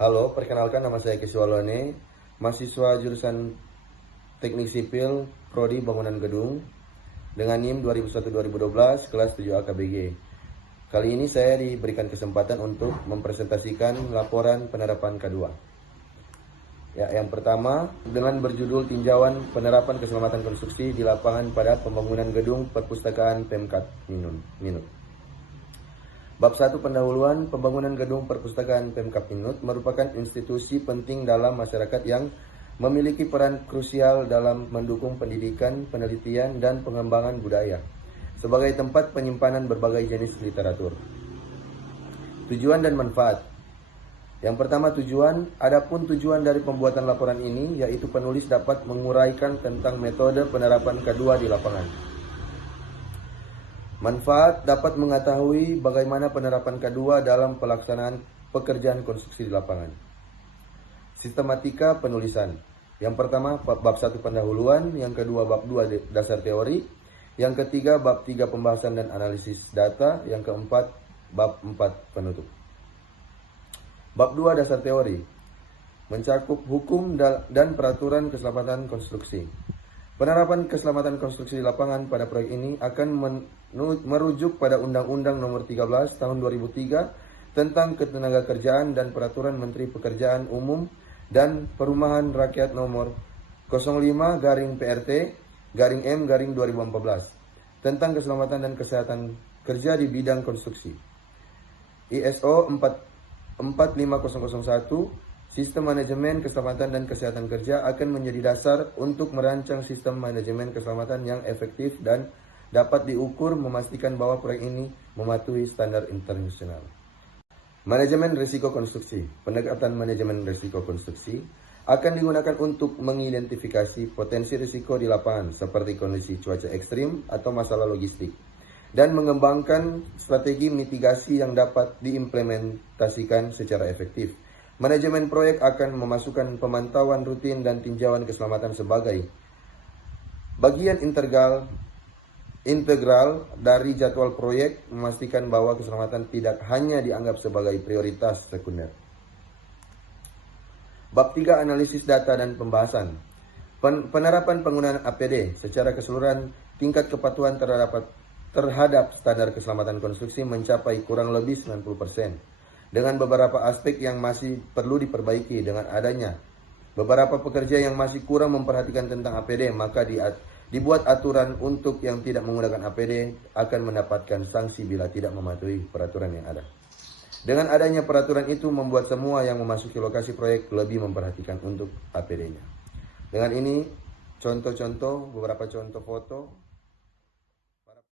Halo, perkenalkan nama saya Kiswalone, mahasiswa jurusan Teknik Sipil, Prodi Bangunan Gedung, dengan NIM 2001-2012, kelas 7 AKBG. Kali ini saya diberikan kesempatan untuk mempresentasikan laporan penerapan K2. Yang pertama, dengan berjudul Tinjauan Penerapan Keselamatan Konstruksi di Lapangan pada Pembangunan Gedung Perpustakaan Pemkab Minut. Bab 1 pendahuluan pembangunan gedung perpustakaan Pemkab Minut merupakan institusi penting dalam masyarakat yang memiliki peran krusial dalam mendukung pendidikan, penelitian, dan pengembangan budaya sebagai tempat penyimpanan berbagai jenis literatur. Tujuan dan manfaat. Yang pertama tujuan, adapun tujuan dari pembuatan laporan ini yaitu penulis dapat menguraikan tentang metode penerapan K2 di lapangan. Manfaat dapat mengetahui bagaimana penerapan K2 dalam pelaksanaan pekerjaan konstruksi di lapangan. Sistematika penulisan. Yang pertama bab 1 pendahuluan, yang kedua bab 2 dasar teori, yang ketiga bab 3 pembahasan dan analisis data, yang keempat bab 4 penutup. Bab 2 dasar teori mencakup hukum dan peraturan keselamatan konstruksi. Penerapan keselamatan konstruksi di lapangan pada proyek ini akan merujuk pada Undang-Undang Nomor 13 Tahun 2003 tentang Ketenagakerjaan dan Peraturan Menteri Pekerjaan Umum dan Perumahan Rakyat Nomor 05/PRT/M/2014 tentang keselamatan dan kesehatan kerja di bidang konstruksi. ISO 45001 Sistem Manajemen Keselamatan dan Kesehatan Kerja akan menjadi dasar untuk merancang sistem manajemen keselamatan yang efektif dan dapat diukur memastikan bahwa proyek ini mematuhi standar internasional. Manajemen risiko konstruksi. Pendekatan manajemen risiko konstruksi akan digunakan untuk mengidentifikasi potensi risiko di lapangan seperti kondisi cuaca ekstrim atau masalah logistik dan mengembangkan strategi mitigasi yang dapat diimplementasikan secara efektif. Manajemen proyek akan memasukkan pemantauan rutin dan tinjauan keselamatan sebagai bagian integral dari jadwal proyek, memastikan bahwa keselamatan tidak hanya dianggap sebagai prioritas sekunder. Bab 3 analisis data dan pembahasan. Penerapan penggunaan APD secara keseluruhan, tingkat kepatuhan terhadap standar keselamatan konstruksi mencapai kurang lebih 90%. Dengan beberapa aspek yang masih perlu diperbaiki. Dengan adanya beberapa pekerja yang masih kurang memperhatikan tentang APD, maka dibuat aturan untuk yang tidak menggunakan APD akan mendapatkan sanksi bila tidak mematuhi peraturan yang ada. Dengan adanya peraturan itu membuat semua yang memasuki lokasi proyek lebih memperhatikan untuk APD-nya. Dengan ini beberapa contoh foto